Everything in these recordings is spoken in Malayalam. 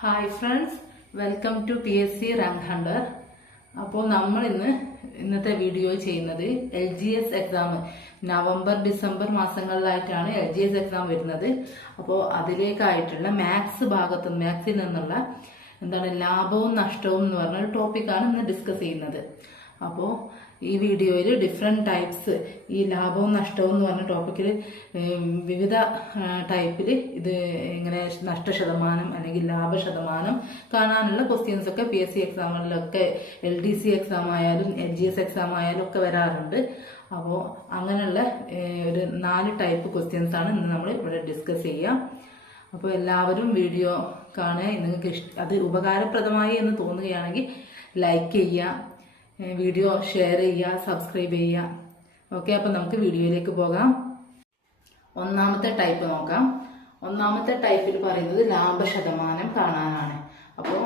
Hi friends, welcome to PSC rank hunter. അപ്പോൾ നമ്മൾ ഇന്നത്തെ വീഡിയോ ചെയ്യുന്നത് LGS എക്സാം നവംബർ ഡിസംബർ മാസങ്ങളിലായിട്ടാണ് LGS എക്സാം വരുന്നത്. അപ്പോൾ അതിലേക്കായിട്ടുള്ള മാത്സിൽ നിന്നുള്ള ലാഭവും നഷ്ടവും എന്ന് പറഞ്ഞ ഒരു ടോപ്പിക്കാണ് ഇന്ന് ഡിസ്കസ് ചെയ്യുന്നത്. അപ്പോൾ ഈ വീഡിയോയിൽ ഡിഫറെന്റ് ടൈപ്സ്, ഈ ലാഭവും നഷ്ടവും എന്ന് പറഞ്ഞ ടോപ്പിക്കിൽ വിവിധ ടൈപ്പിൽ ഇത് ഇങ്ങനെ നഷ്ടശതമാനം അല്ലെങ്കിൽ ലാഭശതമാനം കാണാനുള്ള ക്വസ്റ്റ്യൻസ് ഒക്കെ PSC എക്സാമുകളിലൊക്കെ LDC എക്സാം ആയാലും LGS എക്സാം ആയാലും ഒക്കെ വരാറുണ്ട്. അപ്പോൾ അങ്ങനെയുള്ള ഒരു 4 ടൈപ്പ് ക്വസ്റ്റ്യൻസ് ആണ് ഇന്ന് നമ്മൾ ഇവിടെ ഡിസ്കസ് ചെയ്യുക. അപ്പോൾ എല്ലാവരും വീഡിയോ കാണുക. നിങ്ങൾക്ക് അത് ഉപകാരപ്രദമായി എന്ന് തോന്നുകയാണെങ്കിൽ ലൈക്ക് ചെയ്യുക, വീഡിയോ ഷെയർ ചെയ്യുക, സബ്സ്ക്രൈബ് ചെയ്യുക. ഓക്കെ, അപ്പം നമുക്ക് വീഡിയോയിലേക്ക് പോകാം. ഒന്നാമത്തെ ടൈപ്പ് നോക്കാം. ഒന്നാമത്തെ ടൈപ്പിൽ പറയുന്നത് ലാഭശതമാനം കാണാനാണ്. അപ്പോൾ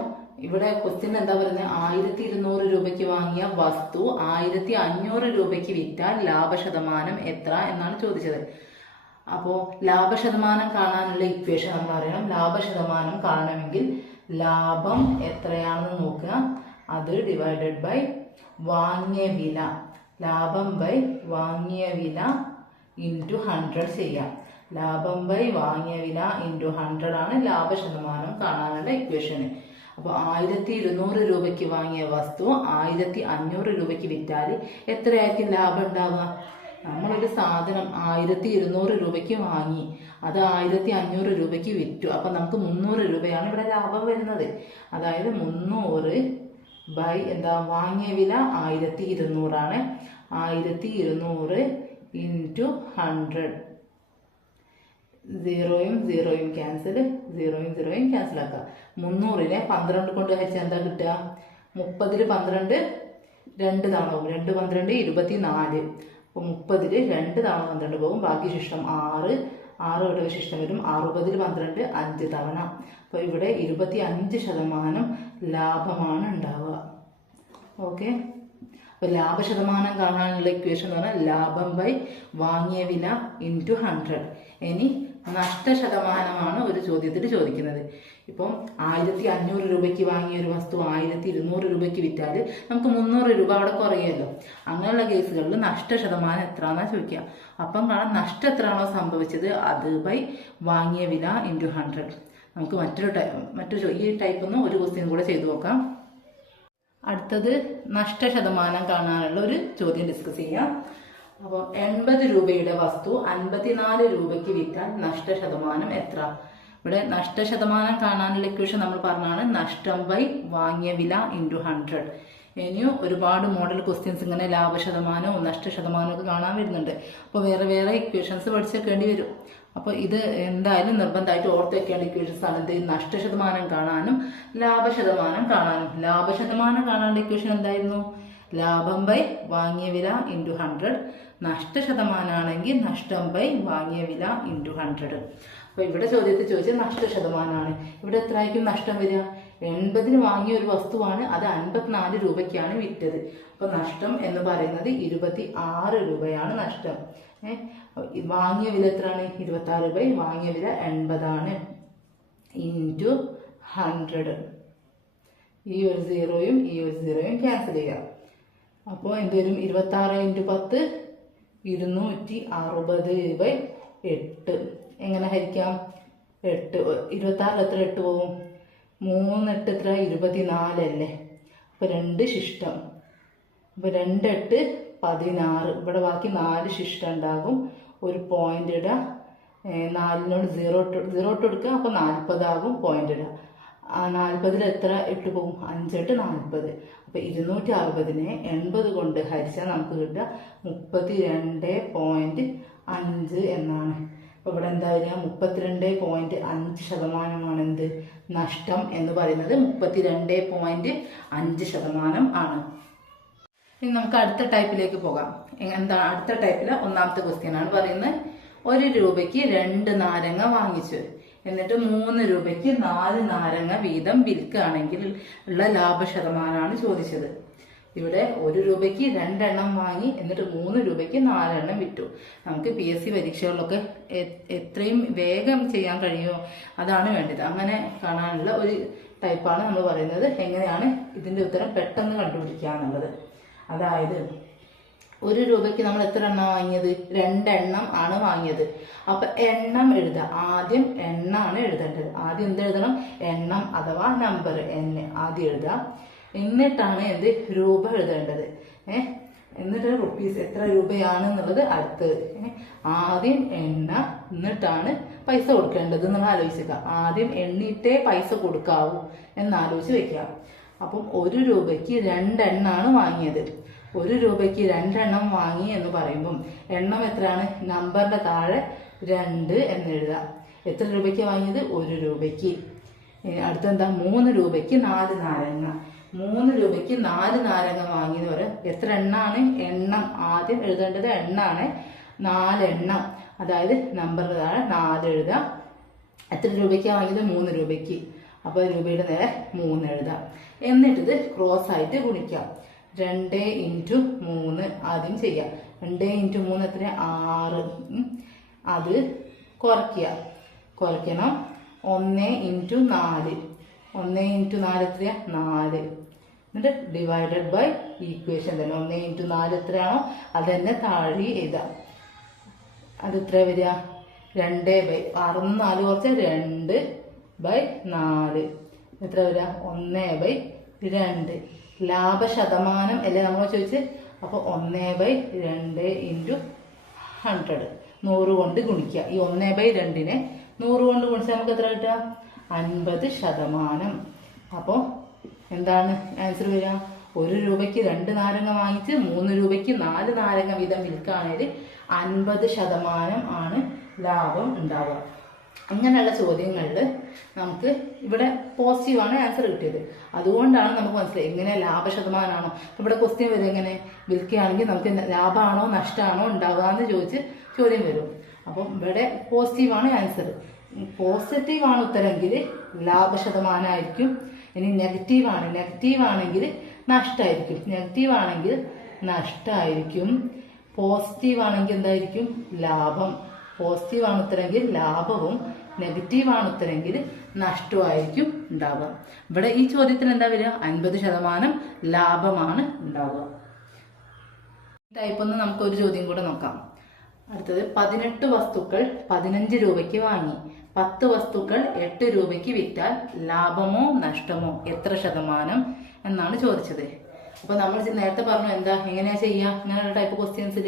ഇവിടെ ക്വസ്റ്റ്യൻ എന്താ പറയുന്നത്, 1200 രൂപയ്ക്ക് വാങ്ങിയ വസ്തു 1500 രൂപയ്ക്ക് വിറ്റാൽ ലാഭശതമാനം എത്ര എന്നാണ് ചോദിച്ചത്. അപ്പോൾ ലാഭശതമാനം കാണാനുള്ള ഇക്വേഷൻ നമ്മൾ അറിയണം. ലാഭശതമാനം കാണണമെങ്കിൽ ലാഭം എത്രയാണെന്ന് നോക്കുക, അത് ഡിവൈഡഡ് ബൈ വാങ്ങിയ വില, ലാഭം ബൈ വാങ്ങിയ വില ഇൻറ്റു 100 ചെയ്യാം. ലാഭം ബൈ വാങ്ങിയ വില ഇൻറ്റു 100 ആണ് ലാഭശതമാനം കാണാനുള്ള ഇക്വേഷന്. അപ്പോൾ 1200 രൂപയ്ക്ക് വാങ്ങിയ വസ്തു 1500 രൂപയ്ക്ക് വിറ്റാൽ എത്രയായിരിക്കും ലാഭം ഉണ്ടാവുക? നമ്മളൊരു സാധനം 1200 രൂപയ്ക്ക് വാങ്ങി, അത് 1500 രൂപയ്ക്ക് വിറ്റു. അപ്പം നമുക്ക് 300 രൂപയാണ് ഇവിടെ ലാഭം വരുന്നത്. അതായത് 300 ബൈ വാങ്ങിയ വില 1200 ആണ്. 1200 ഇൻറ്റു 100. 0യും 0യും ക്യാൻസൽ, 0യും 0യും ക്യാൻസൽ ആക്കുക. 300നെ 12 കൊണ്ട് ഹരിച്ചാൽ എന്താ കിട്ടുക? 30ൽ 12 2 തവണ പോകും. 2 12 24. അപ്പോൾ 30ൽ 2 തവണ 12 പോകും. ബാക്കി ശിഷ്ടം 6. 6 ഇവിടെ ശിഷ്ടം വരും. 60ൽ 12 5 തവണ. അപ്പോൾ ഇവിടെ 25% ലാഭമാണ് ഉണ്ടാവുക. ഓക്കെ, അപ്പോൾ ലാഭശതമാനം കാണാനുള്ള ഇക്വേഷൻ എന്ന് പറഞ്ഞാൽ ലാഭം ബൈ വാങ്ങിയ വില ഇൻറ്റു 100. ഇനി നഷ്ടശതമാനമാണ് ഒരു ചോദ്യത്തിൽ ചോദിക്കുന്നത്. ഇപ്പം 1500 രൂപയ്ക്ക് വാങ്ങിയ ഒരു വസ്തു 1200 രൂപയ്ക്ക് വിറ്റാൽ നമുക്ക് 300 രൂപ അവിടെ കുറയുമല്ലോ. അങ്ങനെയുള്ള കേസുകളിൽ നഷ്ടശതമാനം എത്രയാണെന്നാണ് ചോദിക്കുക. അപ്പം കാണാം നഷ്ടം എത്രയാണോ സംഭവിച്ചത് അത് ബൈ വാങ്ങിയ വില ഇൻറ്റു 100. നമുക്ക് ഈ ടൈപ്പിൽ നിന്ന് ഒരു ക്വസ്റ്റ്യൻ കൂടെ ചെയ്തു നോക്കാം. അടുത്തത് നഷ്ടശതമാനം കാണാനുള്ള ഒരു ചോദ്യം ഡിസ്കസ് ചെയ്യാം. അപ്പോൾ 80 രൂപയുടെ വസ്തു 54 രൂപയ്ക്ക് വിറ്റാൽ നഷ്ടശതമാനം എത്ര? ഇവിടെ നഷ്ടശതമാനം കാണാനുള്ള ഇക്വേഷൻ നമ്മൾ പറഞ്ഞാണ് നഷ്ടം ബൈ വാങ്ങിയ വില ഇൻറ്റു 100. ഇനിയും ഒരുപാട് മോഡൽ ക്വസ്റ്റ്യൻസ് ഇങ്ങനെ ലാഭശതമാനവും നഷ്ടശതമാനവും ഒക്കെ കാണാൻ വരുന്നുണ്ട്. അപ്പോൾ വേറെ വേറെ ഇക്വേഷൻസ് പഠിച്ചേക്കേണ്ടി വരും. അപ്പോൾ ഇത് എന്തായാലും നിർബന്ധമായിട്ട് ഓർത്ത് വെക്കേണ്ട ഇക്വേഷൻസ് ആണ്. ഇത് നഷ്ടശതമാനം കാണാനും ലാഭശതമാനം കാണാനും. ലാഭശതമാനം കാണാനുള്ള ഇക്വേഷൻ എന്തായിരുന്നു? ലാഭം ബൈ വാങ്ങിയ വില ഇൻറ്റു 100. നഷ്ടശതമാനമാണെങ്കിൽ നഷ്ടം ബൈ വാങ്ങിയ വില ഇൻറ്റു 100. അപ്പോൾ ഇവിടെ ചോദ്യത്തിൽ ചോദിച്ചാൽ നഷ്ടശതമാനമാണ്. ഇവിടെ എത്രയായിരിക്കും നഷ്ടം വരിക? 80ന് വാങ്ങിയ ഒരു വസ്തുവാണ്, അത് 54 രൂപയ്ക്കാണ് വിറ്റത്. അപ്പോൾ നഷ്ടം എന്ന് പറയുന്നത് 26 രൂപയാണ് നഷ്ടം. വാങ്ങിയ വില എത്രയാണ്? 26 ബൈ വാങ്ങിയ വില 80 ആണ് ഇൻറ്റു 100. ഈ ഒരു 0യും ഈ ഒരു 0യും ക്യാൻസൽ ചെയ്യാം. അപ്പോൾ എന്ത് വരും? 26 ഇൻറ്റു 10 260 ബൈ 8. എങ്ങനെ ഹരിക്കാം? 8. 26 എത്ര 8 പോവും? 3 8 എത്ര? 24 അല്ലേ? അപ്പോൾ 2 ശിഷ്ടം. അപ്പോൾ 2 8 16. ഇവിടെ ബാക്കി 4 ശിഷ്ടം ഉണ്ടാകും. ഒരു പോയിന്റ് ഇടുക. 4നോട് 0 ഇട്ട് കൊടുക്കുക. അപ്പോൾ 40 ആകും. പോയിന്റ് ഇടുക. 40ൽ എത്ര 8 പോകും? 5 8 40. അപ്പോൾ 260നെ 80 കൊണ്ട് ഹരിച്ചാൽ നമുക്ക് കിട്ടുക 32.5 എന്നാണ്. അപ്പോൾ ഇവിടെ എന്താ വരിക? 32.5% എന്ത് നഷ്ടം എന്ന് പറയുന്നത് 32.5% ആണ്. ഇനി നമുക്ക് അടുത്ത ടൈപ്പിലേക്ക് പോകാം. എന്താണ് അടുത്ത ടൈപ്പിലെ ഒന്നാമത്തെ ക്വസ്റ്റ്യൻ ആണ് പറയുന്നത്. 1 രൂപയ്ക്ക് 2 നാരങ്ങ വാങ്ങിച്ചു, എന്നിട്ട് 3 രൂപയ്ക്ക് 4 നാരങ്ങ വീതം വിൽക്കുകയാണെങ്കിൽ ഉള്ള ലാഭശതമാനമാണ് ചോദിച്ചത്. ഇവിടെ 1 രൂപയ്ക്ക് 2 എണ്ണം വാങ്ങി എന്നിട്ട് 3 രൂപയ്ക്ക് 4 എണ്ണം വിറ്റു. നമുക്ക് PSC പരീക്ഷകളിലൊക്കെ എത്രയും വേഗം ചെയ്യാൻ കഴിയുമോ അതാണ് വേണ്ടത്. അങ്ങനെ കാണാനുള്ള ഒരു ടൈപ്പാണ് നമ്മൾ പറയുന്നത്. എങ്ങനെയാണ് ഇതിന്റെ ഉത്തരം പെട്ടെന്ന് കണ്ടുപിടിക്കുക എന്നുള്ളത്. അതായത് 1 രൂപയ്ക്ക് നമ്മൾ എത്ര എണ്ണം വാങ്ങിയത്? 2 എണ്ണം ആണ് വാങ്ങിയത്. അപ്പൊ എണ്ണം എഴുതുക. ആദ്യം എണ്ണമാണ് എഴുതേണ്ടത്. ആദ്യം എന്ത് എഴുതണം? എണ്ണം അഥവാ നമ്പർ ആദ്യം എഴുതുക. എന്നിട്ടാണ് എന്ത് രൂപ എഴുതേണ്ടത്. എന്നിട്ട് റുപ്പീസ് എത്ര രൂപയാണെന്നുള്ളത് അടുത്തത്. ആദ്യം എണ്ണ എന്നിട്ടാണ് പൈസ കൊടുക്കേണ്ടത് എന്നുള്ള ആലോചിക്കുക. ആദ്യം എണ്ണിട്ടേ പൈസ കൊടുക്കാവൂ എന്നാലോചിച്ച് വെക്കുക. അപ്പം 1 രൂപയ്ക്ക് 2 എണ്ണമാണ് വാങ്ങിയത്. 1 രൂപയ്ക്ക് 2 എണ്ണം വാങ്ങി എന്ന് പറയുമ്പം എണ്ണം എത്രയാണ്? നമ്പറിന്റെ താഴെ 2 എന്ന് എഴുതാം. എത്ര രൂപയ്ക്ക് വാങ്ങിയത്? 1 രൂപയ്ക്ക്. അടുത്തെന്താ? 3 രൂപയ്ക്ക് 4 നാരങ്ങ. 3 രൂപയ്ക്ക് 4 നാരങ്ങ വാങ്ങിയെന്ന് പറയാം. എത്ര എണ്ണാണ്? എണ്ണം ആദ്യം എഴുതേണ്ടത് എണ്ണാണ്. 4 എണ്ണം, അതായത് നമ്പറിന്റെ താഴെ 4 എഴുതാം. എത്ര രൂപയ്ക്ക് വാങ്ങിയത്? 3 രൂപയ്ക്ക്. അപ്പോൾ രൂപയുടെ നേരെ 3 എഴുതാം. എന്നിട്ടിത് ക്രോസ് ആയിട്ട് ഗുണിക്കാം. 2 × 3 ആദ്യം ചെയ്യാം. 2 × 3 എത്ര? 6. അത് കുറയ്ക്കണം. 1 × 4. 1 × 4 എത്രയാ? 4. എന്നിട്ട് ഡിവൈഡഡ് ബൈ ഈക്വേഷൻ തന്നെ 1 × 4 എത്രയാണോ അത് തന്നെ താഴെ എഴുതാം. അത് എത്ര വരിക? 2/6 കുറച്ച് 2/4 എത്ര വരിക? 1/2. ലാഭശതമാനം അല്ലേ നമ്മൾ ചോദിച്ച്. അപ്പോൾ 1/2 × 100. 100 കൊണ്ട് ഗുണിക്കുക. ഈ 1/2നെ 100 കൊണ്ട് ഗുണിച്ചാൽ നമുക്ക് എത്ര കിട്ടുക? 50%. അപ്പോൾ എന്താണ് ആൻസർ വരിക? 1 രൂപയ്ക്ക് 2 നാരങ്ങ വാങ്ങിച്ച് 3 രൂപയ്ക്ക് 4 നാരങ്ങ വീതം വിൽക്കുകയാണെങ്കിൽ 50% ആണ് ലാഭം ഉണ്ടാവുക. അങ്ങനെയുള്ള ചോദ്യങ്ങളിൽ നമുക്ക് ഇവിടെ പോസിറ്റീവാണ് ആൻസർ കിട്ടിയത്. അതുകൊണ്ടാണ് നമുക്ക് മനസ്സിലായി എങ്ങനെ ലാഭശതമാനമാണോ. ഇവിടെ ക്വസ്റ്റ്യൻ വരും എങ്ങനെ വിൽക്കുകയാണെങ്കിൽ നമുക്ക് ലാഭമാണോ നഷ്ടമാണോ ഉണ്ടാവുക എന്ന് ചോദിച്ച് ചോദ്യം വരും. അപ്പം ഇവിടെ പോസിറ്റീവാണ് ആൻസർ. പോസിറ്റീവാണ് ഉത്തരമെങ്കിൽ ലാഭശതമാനമായിരിക്കും. ഇനി നെഗറ്റീവ് ആണെങ്കിൽ നഷ്ടമായിരിക്കും. പോസിറ്റീവ് ആണെങ്കിൽ എന്തായിരിക്കും? ലാഭം. പോസിറ്റീവ് ആണ് ഉത്തരമെങ്കിൽ ലാഭവും, നെഗറ്റീവ് ആണ് ഉത്തരമെങ്കിൽ നഷ്ടമായിരിക്കും ഉണ്ടാവുക. ഇവിടെ ഈ ചോദ്യത്തിന് എന്താ വരിക? 50% ലാഭമാണ് ഉണ്ടാവുക. ടൈപ്പ് ഒന്ന് നമുക്ക് ഒരു ചോദ്യം കൂടെ നോക്കാം. അടുത്തത് 18 വസ്തുക്കൾ 15 രൂപയ്ക്ക് വാങ്ങി 10 വസ്തുക്കൾ 8 രൂപയ്ക്ക് വിറ്റാൽ ലാഭമോ നഷ്ടമോ എത്ര ശതമാനം എന്നാണ് ചോദിച്ചത്. അപ്പൊ നമ്മൾ നേരത്തെ പറഞ്ഞു എന്താ എങ്ങനെയാ ചെയ്യുക ഇങ്ങനെയുള്ള ടൈപ്പ് ക്വസ്റ്റ്യൻസിൽ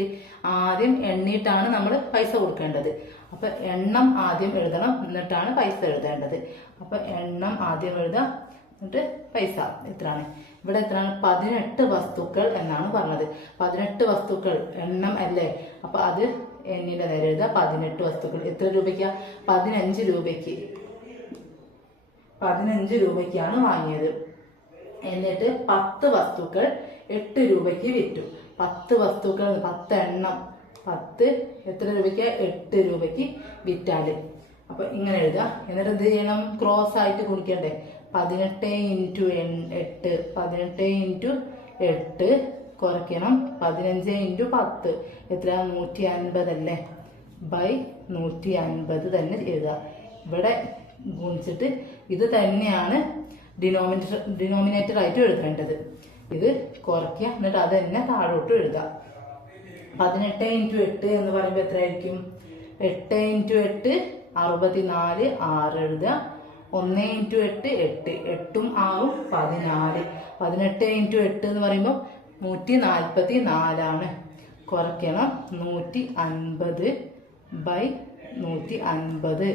ആദ്യം എണ്ണിയിട്ടാണ് നമ്മൾ പൈസ കൊടുക്കേണ്ടത്. അപ്പൊ എണ്ണം ആദ്യം എഴുതണം എന്നിട്ടാണ് പൈസ എഴുതേണ്ടത്. അപ്പൊ എണ്ണം ആദ്യം എഴുതാം എന്നിട്ട് പൈസ എത്രയാണ്? ഇവിടെ എത്രയാണ്? 18 വസ്തുക്കൾ എന്നാണ് പറഞ്ഞത്. 18 വസ്തുക്കൾ എണ്ണം അല്ലേ. അപ്പൊ അത് എന്നിന്റെ നേരെ എഴുതാം. 18 വസ്തുക്കൾ എത്ര രൂപയ്ക്കാ? 15 രൂപയ്ക്ക്. 15 രൂപയ്ക്കാണ് വാങ്ങിയത്. എന്നിട്ട് 10 വസ്തുക്കൾ 8 രൂപയ്ക്ക് വിറ്റു. 10 വസ്തുക്കൾ 10 എണ്ണം 10 എത്ര രൂപയ്ക്ക്? 8 രൂപയ്ക്ക് വിറ്റാല്. അപ്പൊ ഇങ്ങനെ എഴുതാം. എന്നിട്ട് എന്ത് ചെയ്യണം? ക്രോസ് ആയിട്ട് ഗുണിക്കണ്ടേ? 18 × 8 കുറയ്ക്കണം. 15 × 10 എത്ര? 150 അല്ലേ. ബൈ 150 തന്നെ എഴുതുക. ഇവിടെ ഗുണിച്ചിട്ട് ഇത് തന്നെയാണ് ഡിനോമിനേറ്റർ ആയിട്ട് എഴുതേണ്ടത്. ഇത് കുറയ്ക്കുക എന്നിട്ട് അത് തന്നെ താഴോട്ട് എഴുതാം. 18 × 8 എന്ന് പറയുമ്പോൾ എത്രയായിരിക്കും? 8 × 8 64 6 എഴുതുക. 1 × 8 8 8ഉം 6ഉം 14. 18 × 8 എന്ന് പറയുമ്പോൾ 144 കുറയ്ക്കണം. 150 ബൈ 150.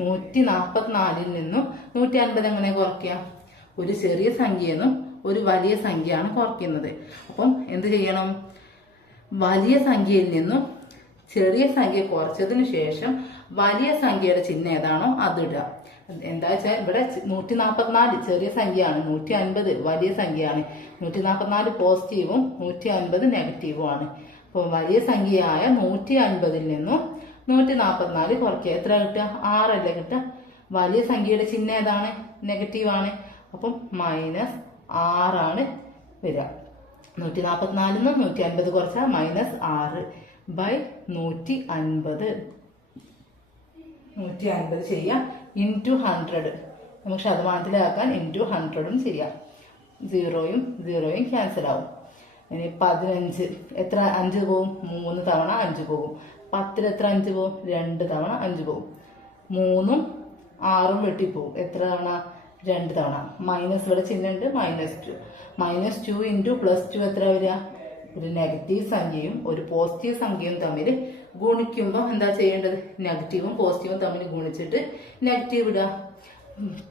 144 നിന്നും 150 എങ്ങനെ കുറയ്ക്കുക? ഒരു ചെറിയ സംഖ്യയിൽ നിന്നും ഒരു വലിയ സംഖ്യയാണ് കുറയ്ക്കുന്നത്. അപ്പം എന്ത് ചെയ്യണം? വലിയ സംഖ്യയിൽ നിന്നും ചെറിയ സംഖ്യ കുറച്ചതിന് ശേഷം വലിയ സംഖ്യയുടെ ചിഹ്നം ഏതാണോ അത് ഇടുക. എന്താ വെച്ചാൽ ഇവിടെ 144 ചെറിയ സംഖ്യയാണ്, 150 വലിയ സംഖ്യയാണ്. 144 പോസിറ്റീവും 150 നെഗറ്റീവും ആണ്. അപ്പോൾ വലിയ സംഖ്യയായ 150 നിന്നും 144 കുറയ്ക്കുക. എത്ര കിട്ടുക? 6 അല്ലേ കിട്ടുക. വലിയ സംഖ്യയുടെ ചിഹ്നം ഏതാണ്? നെഗറ്റീവ് ആണ്. അപ്പം -6 വരിക. 144 150 കുറച്ചാൽ -6/150. 150 ചെയ്യാം. ഇൻറ്റു 100 നമുക്ക് ശതമാനത്തിലാക്കാൻ ഇൻറ്റു 100ഉം ചെയ്യാം. 0യും 0യും ക്യാൻസൽ ആവും. ഇനി 15 എത്ര 5 പോവും? 3 തവണ 5 പോകും. 10 എത്ര 5 പോവും? 2 തവണ 5 പോവും. 3ഉം 6ഉം വെട്ടിപ്പോവും. എത്ര തവണ? 2 തവണ. മൈനസ് ഇവിടെ ചിഹ്നമുണ്ട്, -2. -2 ഇൻറ്റു +2 എത്ര വരിക? ഒരു നെഗറ്റീവ് സംഖ്യയും ഒരു പോസിറ്റീവ് സംഖ്യയും തമ്മിൽ ഗുണിക്കുമ്പോൾ എന്താ ചെയ്യേണ്ടത്? നെഗറ്റീവും പോസിറ്റീവും തമ്മിൽ ഗുണിച്ചിട്ട് നെഗറ്റീവ് ഇടുക.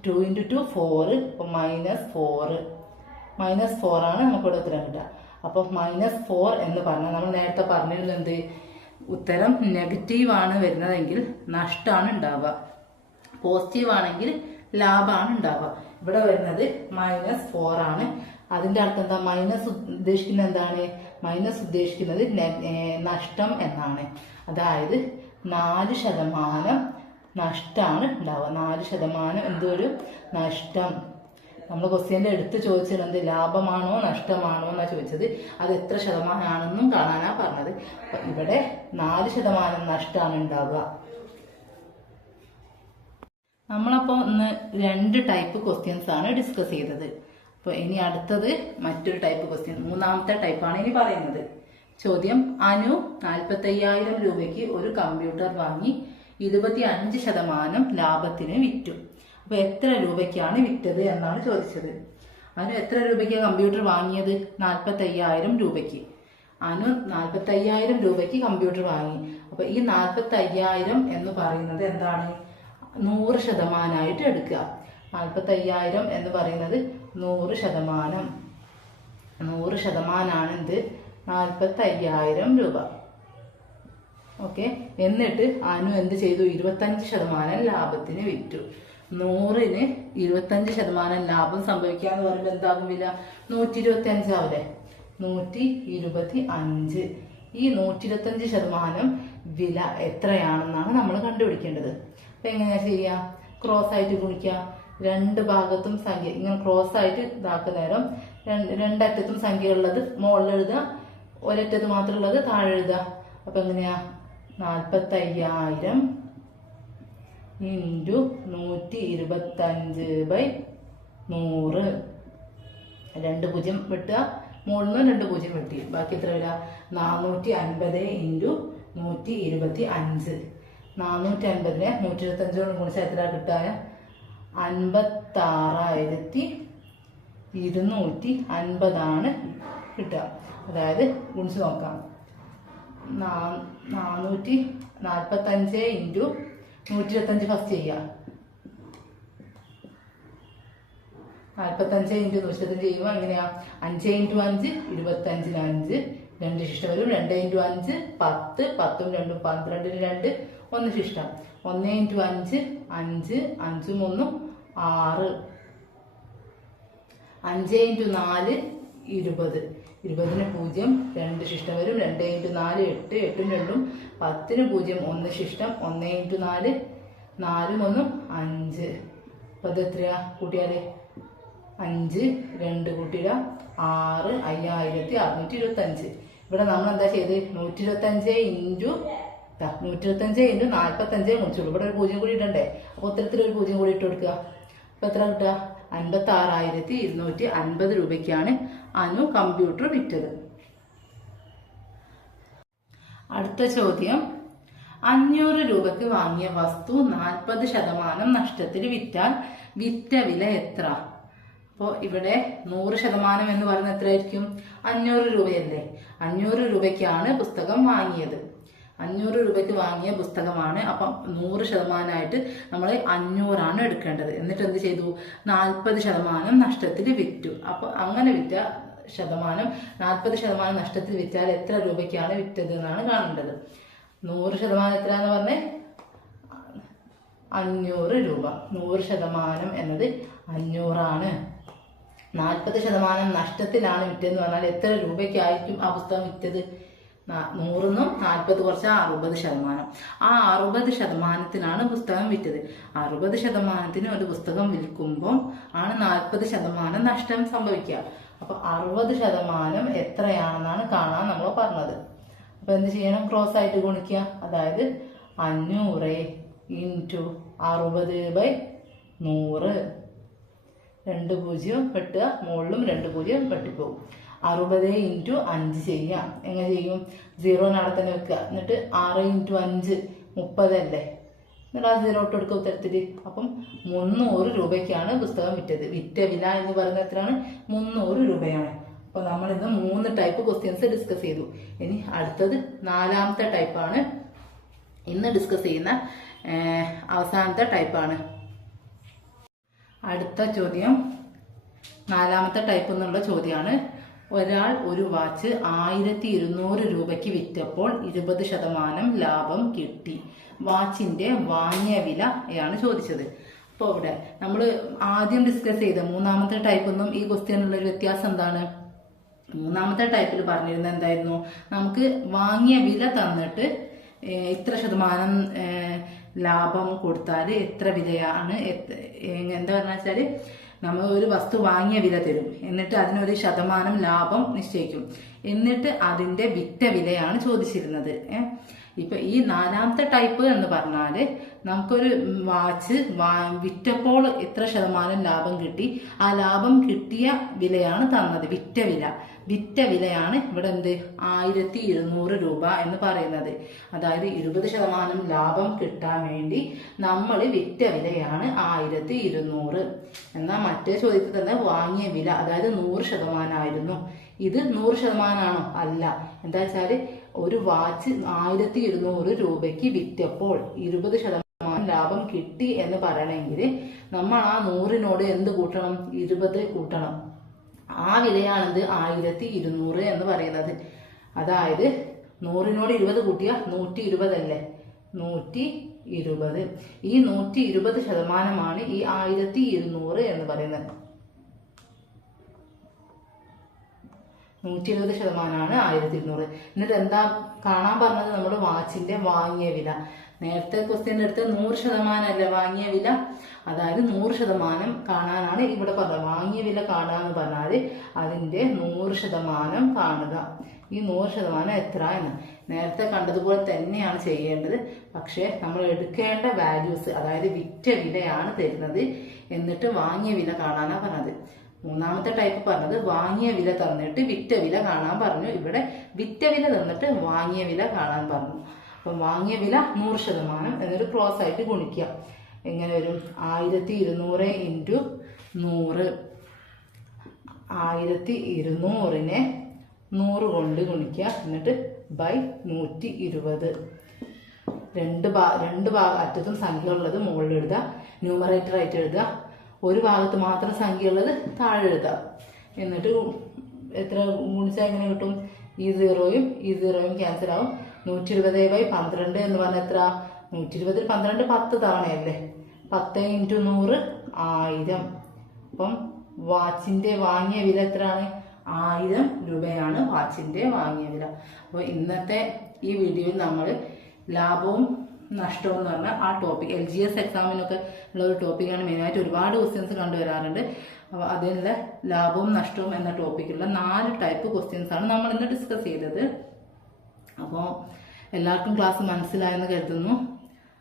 2 ഇൻറ്റു 2 4. അപ്പോൾ -4 ആണ് നമുക്കിവിടെ ഉത്തരം കിട്ടുക. അപ്പോൾ -4 എന്ന് പറഞ്ഞാൽ നമ്മൾ നേരത്തെ പറഞ്ഞിരുന്നത് എന്ത്? ഉത്തരം നെഗറ്റീവ് ആണ് വരുന്നതെങ്കിൽ നഷ്ടമാണ് ഉണ്ടാവുക, പോസിറ്റീവ് ആണെങ്കിൽ ലാഭമാണ് ഉണ്ടാവുക. ഇവിടെ വരുന്നത് -4 ആണ്. അതിന്റെ അർത്ഥം എന്താ? മൈനസ് ഉദ്ദേശിക്കുന്നത് എന്താണ്? മൈനസ് ഉദ്ദേശിക്കുന്നത് നഷ്ടം എന്നാണ്. അതായത് 4% നഷ്ടമാണ് ഉണ്ടാവുക. 4% എന്തൊരു നഷ്ടം. നമ്മൾ ക്വസ്റ്റ്യൻ്റെ എടുത്ത് ചോദിച്ചിരുന്നത് ലാഭമാണോ നഷ്ടമാണോ എന്നാ ചോദിച്ചത്. അത് എത്ര ശതമാനമാണെന്നും കാണാനാ പറഞ്ഞത്. ഇവിടെ 4% നഷ്ടമാണ് ഉണ്ടാവുക. നമ്മളപ്പോൾ ഇന്ന് 2 ടൈപ്പ് ക്വസ്റ്റ്യൻസ് ആണ് ഡിസ്കസ് ചെയ്തത്. അപ്പോൾ ഇനി അടുത്തത് മറ്റൊരു ടൈപ്പ് ക്വസ്റ്റ്യൻ, 3ാമത്തെ ടൈപ്പാണ് ഇനി പറയുന്നത്. ചോദ്യം: അനു 45,000 രൂപയ്ക്ക് ഒരു കമ്പ്യൂട്ടർ വാങ്ങി 25% ലാഭത്തിന് വിറ്റു. അപ്പോൾ എത്ര രൂപയ്ക്കാണ് വിറ്റത് എന്നാണ് ചോദിച്ചത്. അനു എത്ര രൂപയ്ക്കാണ് കമ്പ്യൂട്ടർ വാങ്ങിയത്? 45,000 രൂപയ്ക്ക്. അനു 45,000 രൂപയ്ക്ക് കമ്പ്യൂട്ടർ വാങ്ങി. അപ്പോൾ ഈ 45,000 എന്ന് പറയുന്നത് എന്താണ്? 100% എടുക്കുക. 45,000 എന്ന് പറയുന്നത് 100%. 100% എന്ത്? 45,000 രൂപ. ഓക്കെ. എന്നിട്ട് അനു എന്ത് ചെയ്തു? 25% ലാഭത്തിന് വിറ്റു. 100ന് 25% ലാഭം സംഭവിക്കുക എന്ന് പറയുമ്പോൾ എന്താകും വില? 125 ആവില്ലേ? 125. ഈ 125% വില എത്രയാണെന്നാണ് നമ്മൾ കണ്ടുപിടിക്കേണ്ടത്. അപ്പൊ എങ്ങനെയാ ചെയ്യുക? ക്രോസ് ആയിട്ട് ഗുണിക്കുക. 2 ഭാഗത്തും സംഖ്യ ഇങ്ങനെ ക്രോസ് ആയിട്ട് ഇതാക്കുന്ന നേരം രണ്ടറ്റത്തും സംഖ്യ ഉള്ളത് മുകളിൽ എഴുതുക, ഒരറ്റത്ത് മാത്രം ഉള്ളത് താഴെ എഴുതുക. അപ്പൊ എങ്ങനെയാ? 45,000 ഇൻറ്റു 125/100. 2 0 വെട്ടുക, മുകളിൽ നിന്ന് 2 0 വെട്ടി. ബാക്കി എത്ര വരിക? 450 ഇൻറ്റു 125. 450നെ 125 കൊണ്ട് ഗുണിച്ചാൽ എത്ര കിട്ടാൻ? 56,250 കിട്ടുക. അതായത് ഗുണിച്ച് നോക്കാം. 445 ഇൻറ്റു 125 ഫസ്റ്റ് ചെയ്യുക. 45 ഇൻറ്റു 125 ചെയ്യുമ്പോൾ എങ്ങനെയാ? 5 ഇൻറ്റു 5 25ന് 5, 2 ശിഷ്ടം വരും. 2 ഇൻറ്റു 5 10, 10ഉം 2ഉം 12ന് 2, 1 ശിഷ്ടം. 1 ഇൻറ്റു 5 5, 5ഉം 1ഉം 6. 5 ഇൻറ്റു 4 20, 20ന് 0, 2 ശിഷ്ടം വരും. 2 ഇൻറ്റു 4 8, 8ഉം 2ഉം 10ന് 0, 1 ശിഷ്ടം. 1 ഇൻറ്റു 4 4ഉം 1ഉം 5. അപ്പോൾ അത് എത്രയാ കൂട്ടിയാൽ? 5 2 കൂട്ടിയിട 6, 5625. ഇവിടെ നമ്മൾ എന്താ ചെയ്ത്? 125 ഇൻറ്റു 45 മുറിച്ചുള്ളൂ. ഇവിടെ ഒരു 0 കൂടി ഇടണ്ടേ? അപ്പോൾ ഉത്തരത്തിൽ ഒരു 0 കൂടി ഇട്ട് കൊടുക്കുക. അപ്പോൾ എത്ര കിട്ടുക? 56,250 രൂപയ്ക്കാണ് അനു കമ്പ്യൂട്ടർ വിറ്റത്. അടുത്ത ചോദ്യം: 500 രൂപയ്ക്ക് വാങ്ങിയ വസ്തു 40% നഷ്ടത്തിൽ വിറ്റാൽ വിറ്റ വില എത്ര? അപ്പോൾ ഇവിടെ 100% എന്ന് പറയുന്നത് എത്രയായിരിക്കും? 500 രൂപയല്ലേ? 500 രൂപയ്ക്കാണ് പുസ്തകം വാങ്ങിയത്. 500 രൂപയ്ക്ക് വാങ്ങിയ പുസ്തകമാണ്. അപ്പം 100% നമ്മൾ 500 എടുക്കേണ്ടത്. എന്നിട്ട് എന്ത് ചെയ്തു? 40% നഷ്ടത്തിൽ വിറ്റു. അപ്പോൾ അങ്ങനെ വിറ്റ ശതമാനം 40% നഷ്ടത്തിൽ വിറ്റാൽ എത്ര രൂപയ്ക്കാണ് വിറ്റത് എന്നാണ് കാണേണ്ടത്. 100% എത്രയാന്ന് പറഞ്ഞേ? 500 രൂപ. 100% എന്നത് 500 ആണ്. 40% നഷ്ടത്തിലാണ് വിറ്റതെന്ന് പറഞ്ഞാൽ എത്ര രൂപയ്ക്കായിരിക്കും ആ പുസ്തകം വിറ്റത്? 100ന്നും 40 കുറച്ച് 60%. ആ 60%-ത്തിനാണ് പുസ്തകം വിറ്റത്. 60%-ത്തിന് ഒരു പുസ്തകം വിൽക്കുമ്പോൾ ആണ് 40% നഷ്ടം സംഭവിക്കുക. അപ്പോൾ 60% എത്രയാണെന്നാണ് കാണാൻ നമ്മൾ പറഞ്ഞത്. അപ്പോൾ എന്ത് ചെയ്യണം? ക്രോസ് ആയിട്ട് ഗുണിക്കുക. അതായത് 500 ഇൻറ്റു 60/100. 2 0 വെട്ടുക, മുകളിലും 2 0 വെട്ടിപ്പോകും. 60 ഇൻറ്റു 5 ചെയ്യാം. എങ്ങനെ ചെയ്യും? 0 അവിടെ തന്നെ വെക്കുക. എന്നിട്ട് 6 ഇൻറ്റു 5 30 അല്ലേ? എന്നിട്ട് ആ 0 ഇട്ട് കൊടുക്കുക ഉത്തരത്തിൽ. അപ്പം 300 രൂപയ്ക്കാണ് പുസ്തകം വിറ്റത്. വിറ്റ വില എന്ന് പറയുന്നത് എത്രയാണ്? 300 രൂപയാണ്. അപ്പോൾ നമ്മളിന്ന് 3 ടൈപ്പ് ക്വസ്റ്റ്യൻസ് ഡിസ്കസ് ചെയ്തു. ഇനി അടുത്തത് 4ാമത്തെ ടൈപ്പാണ്. ഇന്ന് ഡിസ്കസ് ചെയ്യുന്ന അവസാനത്തെ ടൈപ്പാണ്. അടുത്ത ചോദ്യം 4ാമത്തെ ടൈപ്പ് എന്നുള്ള ചോദ്യമാണ്. ഒരാൾ ഒരു വാച്ച് 1200 രൂപയ്ക്ക് വിറ്റപ്പോൾ 20% ലാഭം കിട്ടി. വാച്ചിന്റെ വാങ്ങിയ വിലയാണ് ചോദിച്ചത്. അപ്പോൾ ഇവിടെ നമ്മൾ ആദ്യം ഡിസ്കസ് ചെയ്ത 3ാമത്തെ ടൈപ്പൊന്നും ഈ ക്വസ്റ്റ്യനുള്ള ഒരു വ്യത്യാസം എന്താണ്? 3ാമത്തെ ടൈപ്പിൽ പറഞ്ഞിരുന്നത് എന്തായിരുന്നു? നമുക്ക് വാങ്ങിയ വില തന്നിട്ട് ഇത്ര ശതമാനം ലാഭം കൊടുത്താൽ എത്ര വിലയാണ്, എന്താ പറഞ്ഞാൽ വെച്ചാൽ നമ്മൾ ഒരു വസ്തു വാങ്ങിയ വില തരും, എന്നിട്ട് അതിനൊരു ശതമാനം ലാഭം നിശ്ചയിക്കും, എന്നിട്ട് അതിന്റെ വിറ്റ വിലയാണ് ചോദിച്ചിരുന്നത്. ഇപ്പൊ ഈ 4ാമത്തെ ടൈപ്പ് എന്ന് പറഞ്ഞാല് നമുക്കൊരു വാച്ച് വിറ്റപ്പോൾ എത്ര ശതമാനം ലാഭം കിട്ടി, ആ ലാഭം കിട്ടിയ വിലയാണ് തന്നത്, വിറ്റ വില. വിറ്റ വിലയാണ് ഇവിടെ എന്ത്? 1200 രൂപ എന്ന് പറയുന്നത്. അതായത് 20% ലാഭം കിട്ടാൻ വേണ്ടി നമ്മൾ വിറ്റ വിലയാണ് 1200. എന്നാൽ മറ്റേ ചോദ്യത്തിൽ തന്നെ വാങ്ങിയ വില, അതായത് 100% ആയിരുന്നു. ഇത് 100% ആണോ? അല്ല. എന്താ വെച്ചാല് ഒരു വാച്ച് 1200 രൂപയ്ക്ക് വിറ്റപ്പോൾ 20% ലാഭം കിട്ടി എന്ന് പറയണമെങ്കിൽ നമ്മൾ ആ 100നോട് എന്ത് കൂട്ടണം? 20 കൂട്ടണം. ആ വിലയാണിത് 1200 എന്ന് പറയുന്നത്. അതായത് 100നോട് 20 കൂട്ടിയ 120 അല്ലേ? 120. ഈ 120% ഈ 1200 എന്ന് പറയുന്നത്. 120% 1200. എന്നിട്ട് എന്താ കാണാൻ പറഞ്ഞത്? നമ്മൾ വാച്ചിന്റെ വാങ്ങിയ വില. നേരത്തെ ക്വസ്റ്റ്യൻ്റെ അടുത്ത് 100% അല്ലേ വാങ്ങിയ വില? അതായത് 100% കാണാനാണ് ഇവിടെ പറഞ്ഞത്. വാങ്ങിയ വില കാണാന്ന് പറഞ്ഞാൽ അതിന്റെ 100% കാണുക. ഈ 100% എത്ര എന്ന് നേരത്തെ കണ്ടതുപോലെ തന്നെയാണ് ചെയ്യേണ്ടത്. പക്ഷെ നമ്മൾ എടുക്കേണ്ട വാല്യൂസ്, അതായത് വിറ്റ വിലയാണ് തരുന്നത്, എന്നിട്ട് വാങ്ങിയ വില കാണാനാണ് പറഞ്ഞത്. 3ാമത്തെ ടൈപ്പ് പറഞ്ഞത് വാങ്ങിയ വില തന്നിട്ട് വിറ്റ വില കാണാൻ പറഞ്ഞു. ഇവിടെ വിറ്റ വില തന്നിട്ട് വാങ്ങിയ വില കാണാൻ പറഞ്ഞു. അപ്പം വാങ്ങിയ വില 100% എന്നൊരു ക്രോസ് ആയിട്ട് ഗുണിക്കുക. എങ്ങനെ വരും? 1200 ഇൻറ്റു 100. 1200നെ 100 കൊണ്ട് ഗുണിക്കുക. എന്നിട്ട് ബൈ 120. രണ്ട് അറ്റത്തും സംഖ്യ ഉള്ളത് മുകളിൽ എഴുതുക, ന്യൂമറേറ്റർ ആയിട്ട് എഴുതുക. ഒരു ഭാഗത്ത് മാത്രം സംഖ്യ ഉള്ളത് താഴെ എഴുതാം. എന്നിട്ട് എത്ര ഗുണിച്ചാൽ എങ്ങനെ കിട്ടും? ഈ 0യും ഈ 0യും ക്യാൻസൽ ആവും. 120/12 എന്ന് പറഞ്ഞാൽ എത്ര? 120 12 10 തവണയല്ലേ? 10 ഇൻറ്റു 100 1000. അപ്പം വാച്ചിന്റെ വാങ്ങിയ വില എത്രയാണ്? 1000 രൂപയാണ് വാച്ചിന്റെ വാങ്ങിയ വില. അപ്പോൾ ഇന്നത്തെ ഈ വീഡിയോയിൽ നമ്മൾ ലാഭവും നഷ്ടവും എന്ന് പറഞ്ഞാൽ ആ ടോപ്പിക് LGS എക്സാമിനൊക്കെ ഉള്ള ഒരു ടോപ്പിക്കാണ്. മെയിനായിട്ട് ഒരുപാട് ക്വസ്റ്റ്യൻസ് കണ്ടുവരാറുണ്ട്. അപ്പോൾ അതിനുള്ള ലാഭവും നഷ്ടവും എന്ന ടോപ്പിക്കുള്ള 4 ടൈപ്പ് ക്വസ്റ്റ്യൻസ് ആണ് നമ്മൾ ഇന്ന് ഡിസ്കസ് ചെയ്തത്. അപ്പോൾ എല്ലാവർക്കും ക്ലാസ് മനസ്സിലായെന്ന് കരുതുന്നു.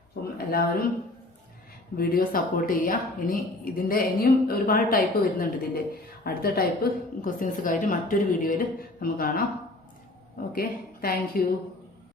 അപ്പം എല്ലാവരും വീഡിയോ സപ്പോർട്ട് ചെയ്യുക. ഇനിയും ഒരുപാട് ടൈപ്പ് വരുന്നുണ്ട്. ഇതിൻ്റെ അടുത്ത ടൈപ്പ് ക്വസ്റ്റ്യൻസൊക്കെ ആയിട്ട് മറ്റൊരു വീഡിയോയിൽ നമുക്ക് കാണാം. Okay, thank you.